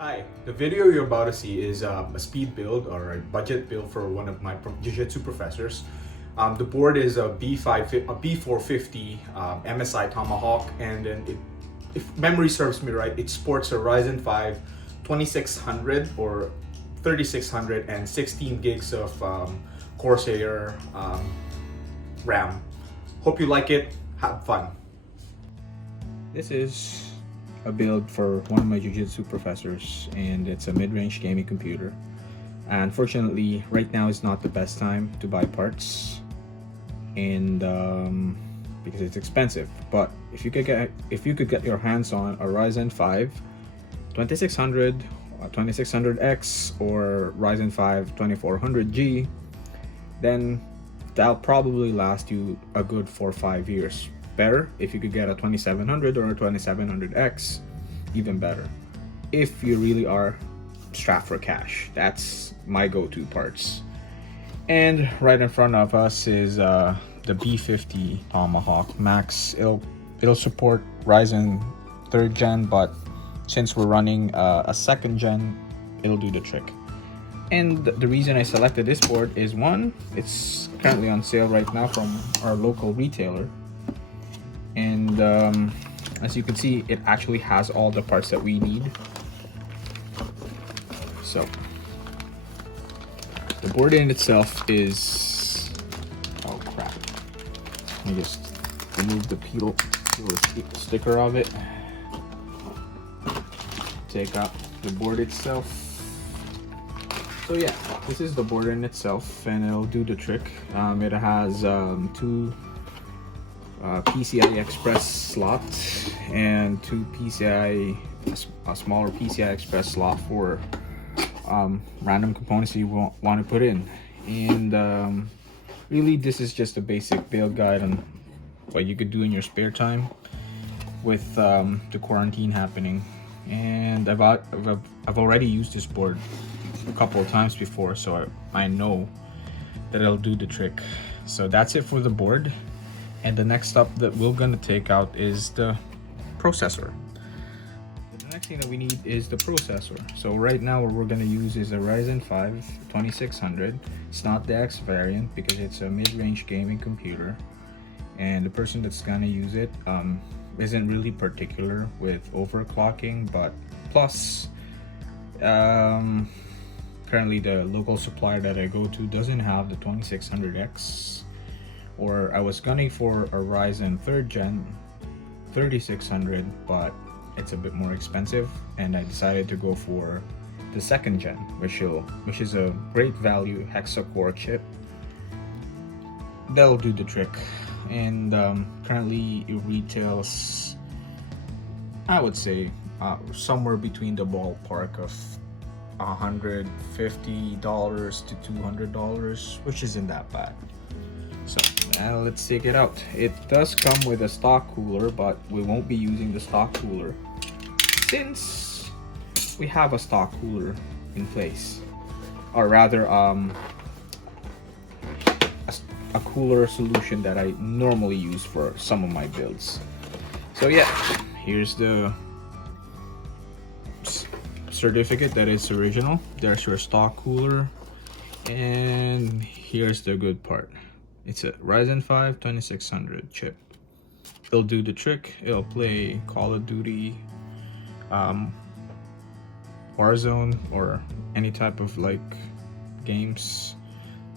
Hi, the video you're about to see is a speed build or a budget build for one of my Jiu Jitsu professors. The board is a B450 MSI Tomahawk, and then if memory serves me right, it sports a Ryzen 5 2600 or 3600 and 16 gigs of Corsair RAM. Hope you like it. Have fun. This is a build for one of my jiu-jitsu professors, and it's a mid-range gaming computer. Unfortunately, right now is not the best time to buy parts, and because it's expensive. But if you could get your hands on a Ryzen 5 2600, 2600X, or Ryzen 5 2400G, then that'll probably last you a good 4 or 5 years. Better if you could get a 2700 or a 2700X, even better if you really are strapped for cash. That's my go-to parts. And right in front of us is the B50 Tomahawk Max. It'll support Ryzen 3rd gen, but since we're running a 2nd gen, it'll do the trick. And the reason I selected this board is, one, it's currently on sale right now from our local retailer. And as you can see, it actually has all the parts that we need. So the board in itself is, oh crap, let me just remove the peel sticker of it, take out the board itself. So yeah, this is the board in itself, and it'll do the trick. It has two PCI Express slots and two a smaller PCI Express slot for random components you want to put in. And really, this is just a basic build guide on what you could do in your spare time with the quarantine happening. And I've already used this board a couple of times before, so I know that it'll do the trick. So that's it for the board. And the next step that we're going to take out is the processor. The next thing that we need is the processor. So right now what we're going to use is a Ryzen 5 2600. It's not the X variant because it's a mid-range gaming computer, and the person that's going to use it isn't really particular with overclocking, but plus currently the local supplier that I go to doesn't have the 2600X, or I was gunning for a Ryzen 3rd gen 3600, but it's a bit more expensive, and I decided to go for the 2nd gen, which is a great value hexa-core chip. That'll do the trick. And currently it retails, I would say, somewhere between the ballpark of $150 to $200, which isn't that bad. So now let's take it out. It does come with a stock cooler, but we won't be using the stock cooler since we have a stock cooler in place, or rather a cooler solution that I normally use for some of my builds. So yeah, here's the certificate that it's original. There's your stock cooler, and here's the good part. It's a Ryzen 5 2600 chip. It'll do the trick. It'll play Call of Duty, Warzone, or any type of like games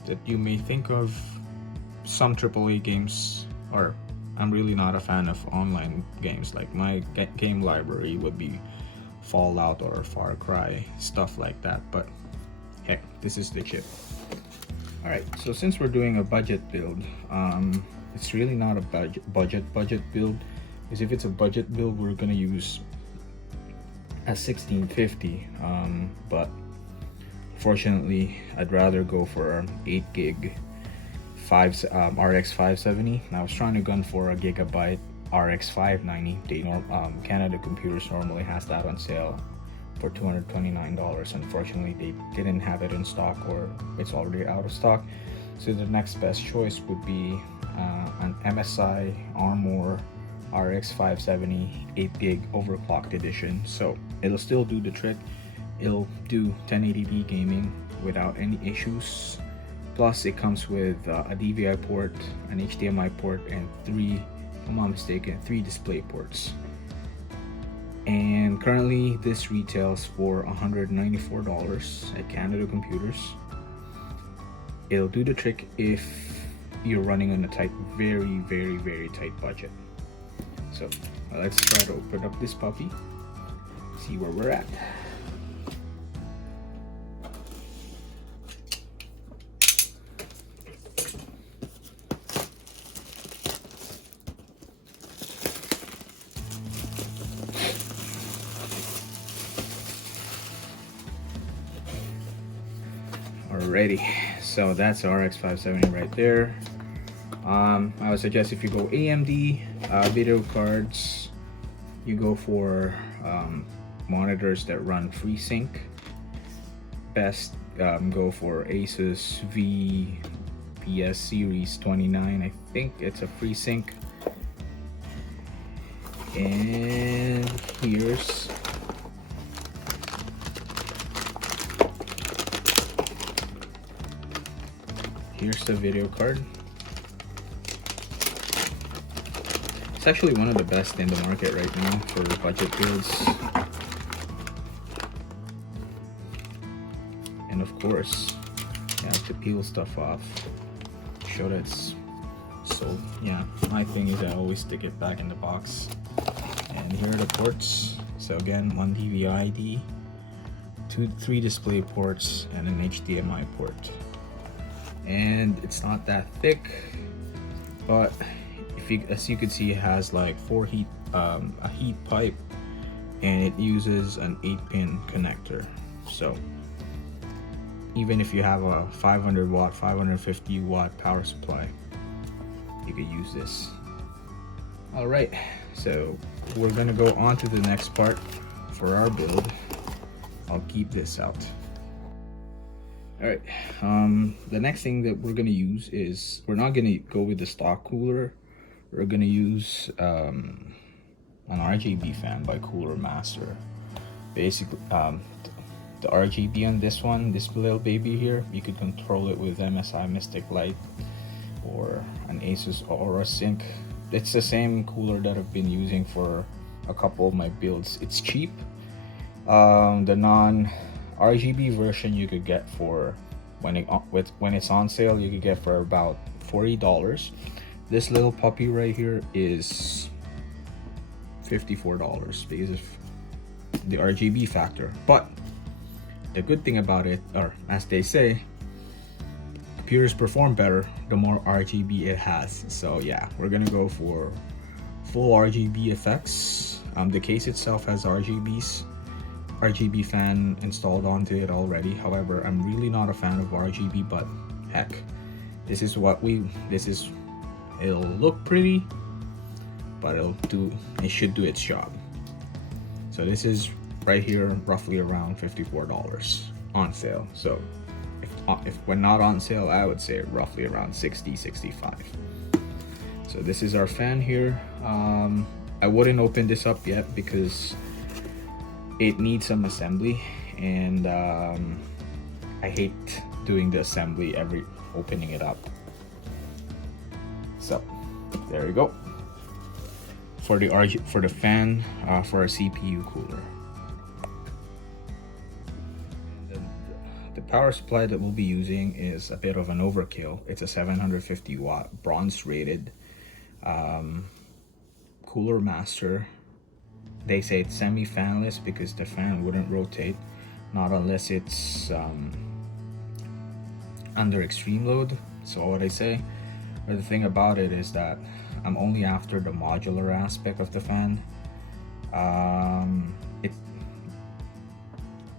that you may think of. Some AAA games, or I'm really not a fan of online games. Like my game library would be Fallout or Far Cry, stuff like that. But heck, this is the chip. Alright, so since we're doing a budget build, it's really not a budget build, because if it's a budget build, we're gonna use a 1650, but fortunately I'd rather go for an 8 gig RX 570. And I was trying to gun for a gigabyte RX 590. Canada Computers normally has that on sale for $229. Unfortunately, they didn't have it in stock, or it's already out of stock. So the next best choice would be an MSI Armor RX 570 8 gig overclocked edition. So it'll still do the trick. It'll do 1080p gaming without any issues. Plus it comes with a DVI port, an HDMI port, and three, if I'm not mistaken, 3 display ports. And currently this retails for $194 at Canada Computers. It'll do the trick if you're running on a tight, very tight budget. So let's try to open up this puppy, see where we're at. Alrighty, so that's RX 570 right there. I would suggest if you go AMD video cards, you go for monitors that run FreeSync. Best go for Asus VPS Series 29. I think it's a FreeSync. And here's the video card. It's actually one of the best in the market right now for budget builds. And of course, you have to peel stuff off, show that it's sold. Yeah, my thing is I always stick it back in the box. And here are the ports. So again, 1 DVI-D, 3 display ports, and an HDMI port. And it's not that thick, but as you can see, it has like a heat pipe, and it uses an 8-pin connector. So even if you have a 500 watt, 550 watt power supply, you could use this. All right, so we're gonna go on to the next part for our build. I'll keep this out. All right, the next thing that we're gonna use is, we're not gonna go with the stock cooler. We're gonna use an RGB fan by CoolerMaster. Basically, the RGB on this one, this little baby here, you could control it with MSI Mystic Light or an Asus Aura Sync. It's the same cooler that I've been using for a couple of my builds. It's cheap. The non-RGB version you could get for, when it's on sale, you could get for about $40. This little puppy right here is $54 because of the RGB factor. But the good thing about it, or as they say, computers perform better the more RGB it has. So yeah, we're gonna go for full RGB effects. The case itself has RGB fan installed onto it already. However, I'm really not a fan of RGB, but heck, it'll look pretty, but it should do its job. So this is right here, roughly around $54 on sale. So if we're not on sale, I would say roughly around 60, 65. So this is our fan here. I wouldn't open this up yet because it needs some assembly, and I hate doing the assembly every opening it up. So there you go for the fan for our CPU cooler. The power supply that we'll be using is a bit of an overkill. It's a 750 watt bronze rated CoolerMaster. They say it's semi-fanless because the fan wouldn't rotate, not unless it's under extreme load. So what I say, but the thing about it is that I'm only after the modular aspect of the fan.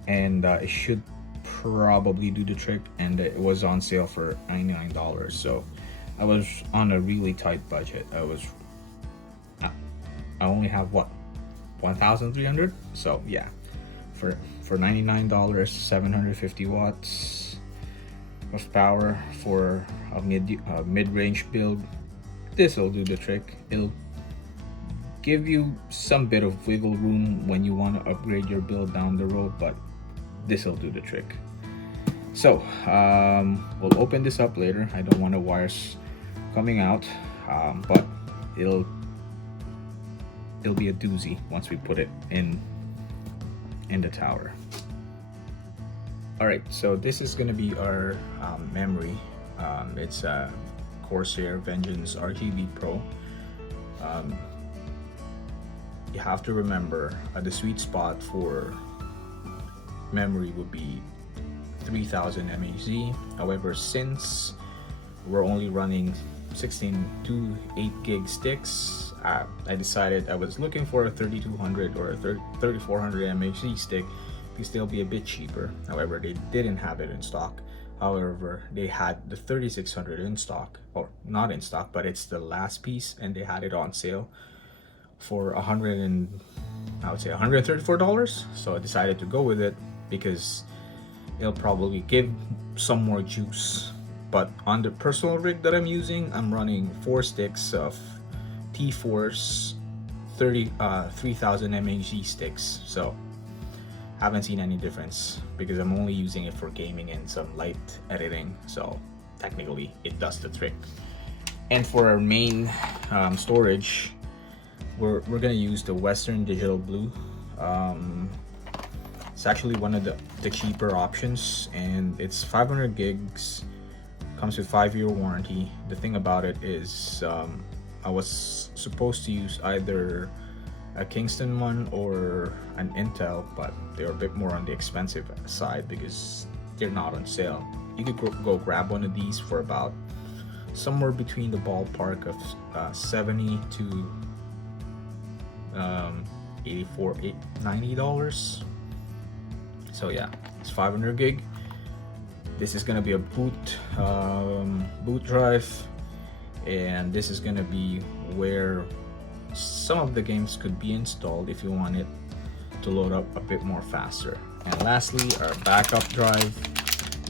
It should probably do the trick, and it was on sale for $99. So I was on a really tight budget. I only have what, 1,300. So yeah, for $99, 750 watts of power for a mid-range build, this will do the trick. It'll give you some bit of wiggle room when you want to upgrade your build down the road, but this will do the trick. So we'll open this up later. I don't want the wires coming out, but it'll be a doozy once we put it in the tower. All right, so this is gonna be our memory. It's a Corsair Vengeance RGB Pro. You have to remember the sweet spot for memory would be 3000 mAh. However, since we're only running 16 to 8 gig sticks, I decided I was looking for a 3200 or a 3400 mAh stick because they'll be a bit cheaper. However, they didn't have it in stock. However, they had the 3600 in stock, or not in stock, but it's the last piece, and they had it on sale for $134. So I decided to go with it because it'll probably give some more juice. But on the personal rig that I'm using, I'm running 4 sticks of T-Force 3000 mAh sticks. So haven't seen any difference because I'm only using it for gaming and some light editing, so technically it does the trick. And for our main storage, we're gonna use the Western Digital Blue. It's actually one of the cheaper options, and it's 500 gigs, comes with 5-year warranty. The thing about it is I was supposed to use either a Kingston one or an Intel, but they're a bit more on the expensive side because they're not on sale. You could go grab one of these for about somewhere between the ballpark of $70 to $90. So yeah, it's 500 gig. This is gonna be a boot drive, and this is gonna be where some of the games could be installed if you want it to load up a bit more faster. And lastly, our backup drive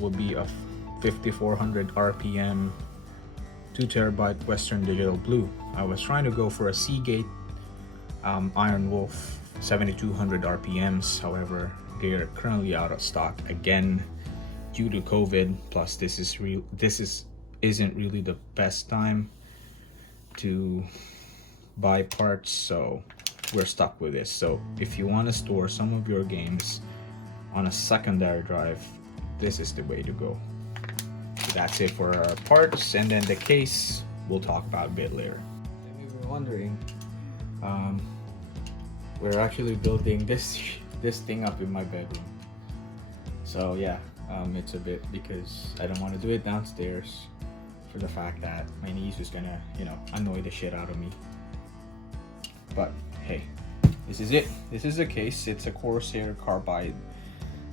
will be a 5400 RPM 2TB Western Digital Blue. I was trying to go for a Seagate Iron Wolf 7200 RPMs. However, they're currently out of stock again due to COVID. Plus, this isn't really the best time to buy parts, so we're stuck with this. So if you want to store some of your games on a secondary drive, this is the way to go. So that's it for our parts, and then the case we'll talk about a bit later. If you were wondering, we're actually building this thing up in my bedroom. So yeah, it's a bit because I don't want to do it downstairs for the fact that my niece is gonna, annoy the shit out of me. But hey, this is it. This is the case. It's a Corsair Carbide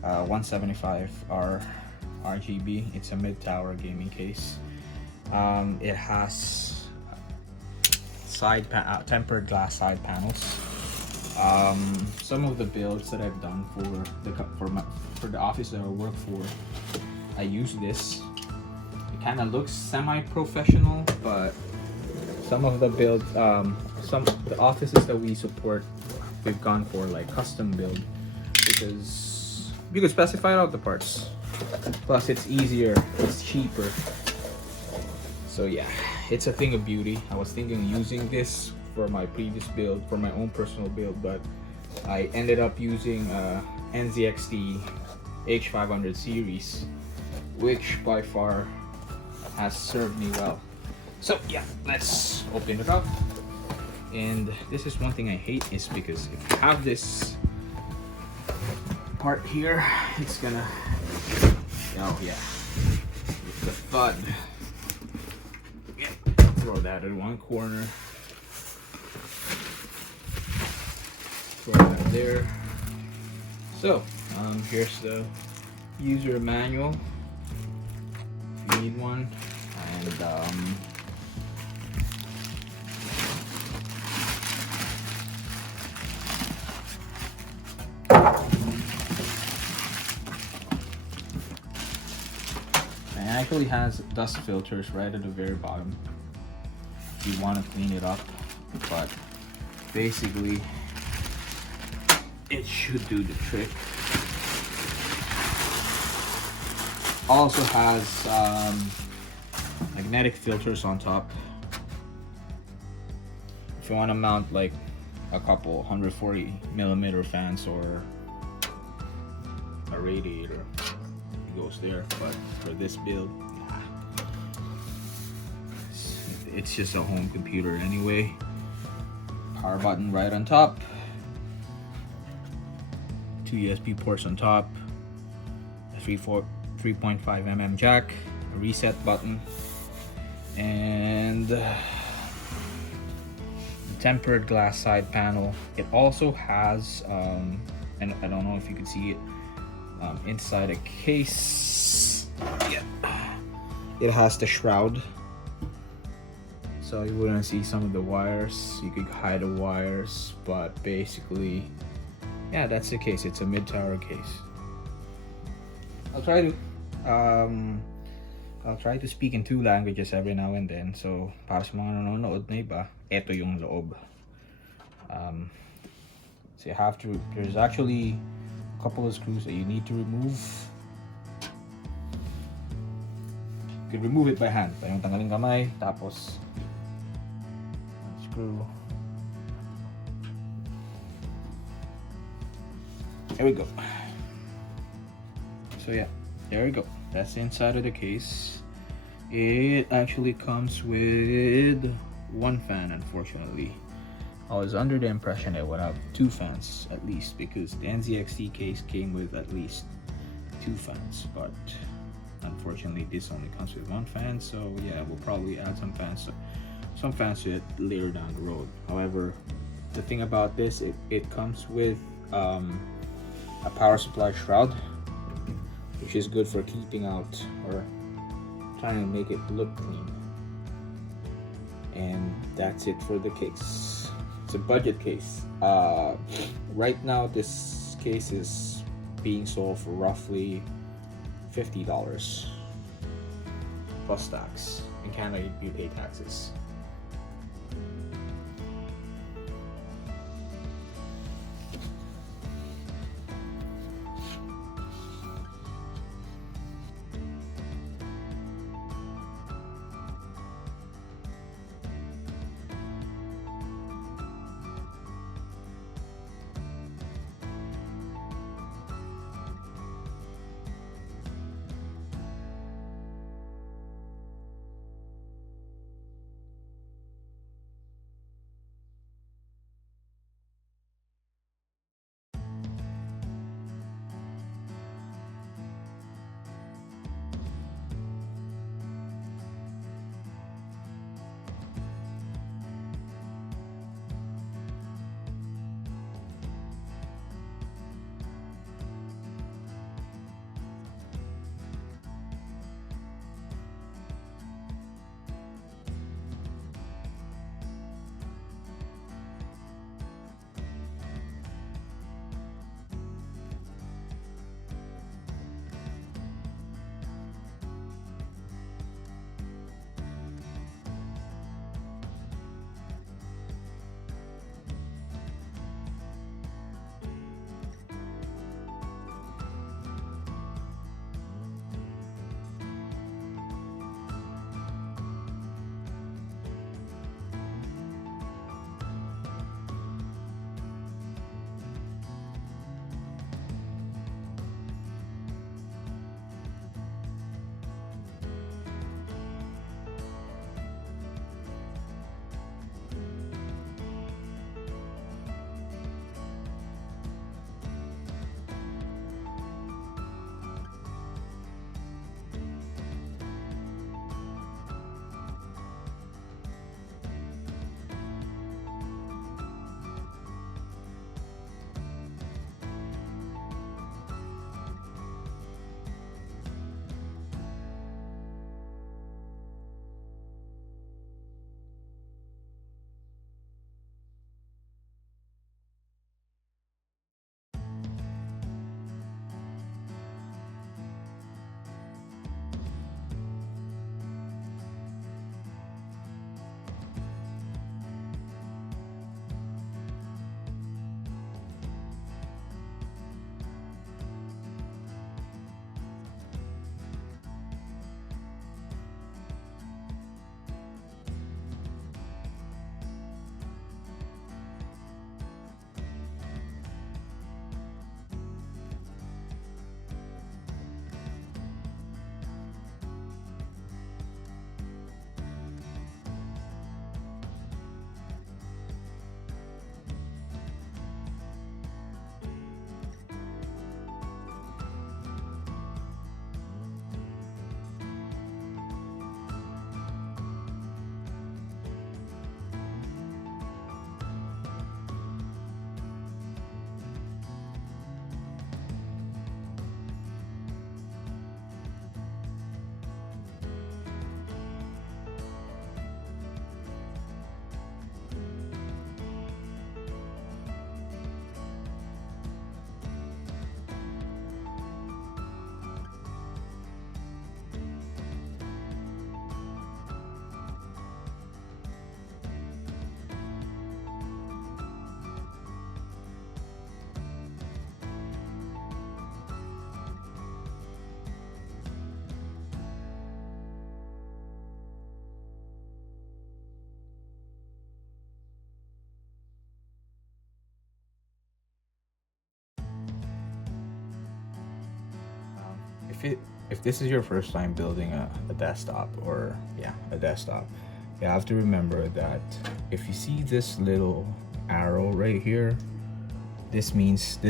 175R RGB. It's a mid-tower gaming case. It has tempered glass side panels. Some of the builds that I've done for the office that I work for, I use this. It kind of looks semi-professional, but some of the builds, the offices that we support, we've gone for like custom build because you can specify out the parts. Plus, it's easier, it's cheaper. So yeah, it's a thing of beauty. I was thinking of using this for my previous build, for my own personal build, but I ended up using NZXT H500 series, which by far has served me well. So yeah, let's open it up. And this is one thing I hate, is because if you have this part here, it's gonna, oh yeah, with the thud. Yeah, throw that in one corner. Throw that there. So here's the user manual if you need one, and it actually has dust filters right at the very bottom if you want to clean it up, but basically it should do the trick. also has magnetic filters on top. If you want to mount like a couple 140mm fans or a radiator, it goes there. But for this build, it's just a home computer anyway. Power button right on top, 2 USB ports on top, a 3.5mm jack, a reset button, and tempered glass side panel. It also has, and I don't know if you can see it, inside a case, yeah, it has the shroud, so you wouldn't see some of the wires. You could hide the wires, but basically, yeah, that's the case. It's a mid-tower case. I'll try to speak in 2 languages every now and then. So, para sa mga nanonood na iba, eto yung loob. So you have to, there's actually a couple of screws that you need to remove. You can remove it by hand. Yung tanggalin kamay, tapos screw. There we go. So yeah, there we go. That's the inside of the case. It actually comes with 1 fan, unfortunately. I was under the impression it would have 2 fans at least, because the NZXT case came with at least 2 fans, but unfortunately this only comes with 1 fan. So yeah, we'll probably add some fans to it later down the road. However, the thing about this, it comes with a power supply shroud, which is good for keeping out or trying to make it look clean. And that's it for the case. It's a budget case. Right now this case is being sold for roughly $50 plus tax. In Canada you pay taxes. if this is your first time building a desktop, or a desktop, you have to remember that if you see this little arrow right here, this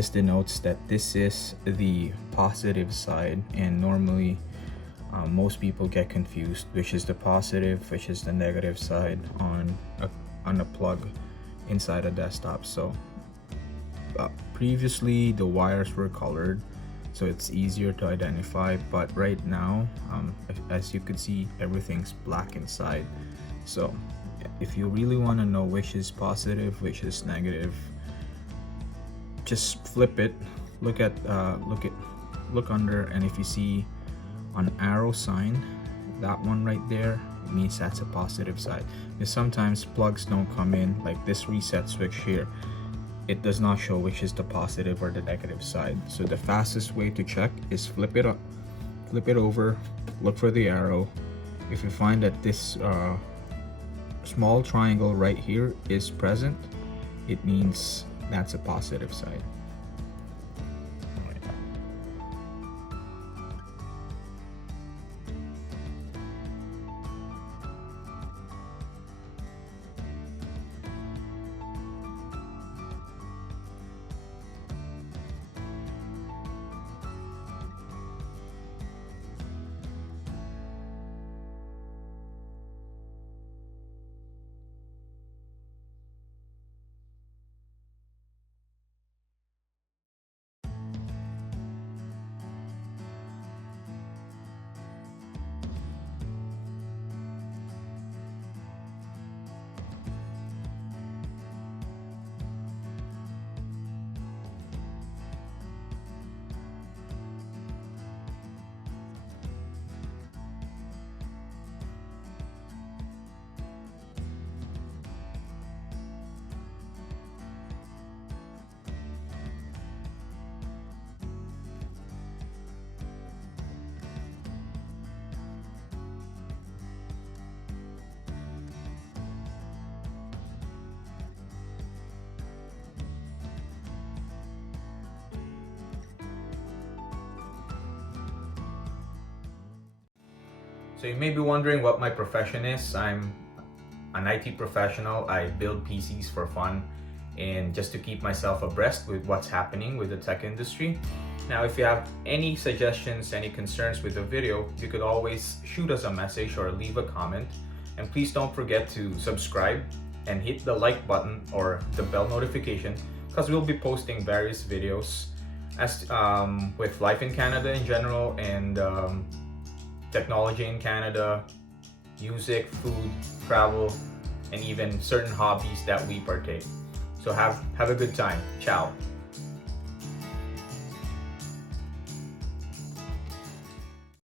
denotes that this is the positive side, and normally most people get confused which is the positive, which is the negative side on a plug inside a desktop. So previously the wires were colored, so it's easier to identify, but right now as you could see, everything's black inside. So if you really want to know which is positive, which is negative, just flip it, look under, and if you see an arrow sign, that one right there, it means that's a positive side. Because sometimes plugs don't come in, like this reset switch here, it does not show which is the positive or the negative side. So the fastest way to check is flip it over, look for the arrow. If you find that this small triangle right here is present, it means that's a positive side. So you may be wondering what my profession is. I'm an IT professional. I build PCs for fun and just to keep myself abreast with what's happening with the tech industry. Now, if you have any suggestions, any concerns with the video, you could always shoot us a message or leave a comment. And please don't forget to subscribe and hit the like button or the bell notification, because we'll be posting various videos as with life in Canada in general, and technology in Canada, music, food, travel, and even certain hobbies that we partake. So have a good time. Ciao.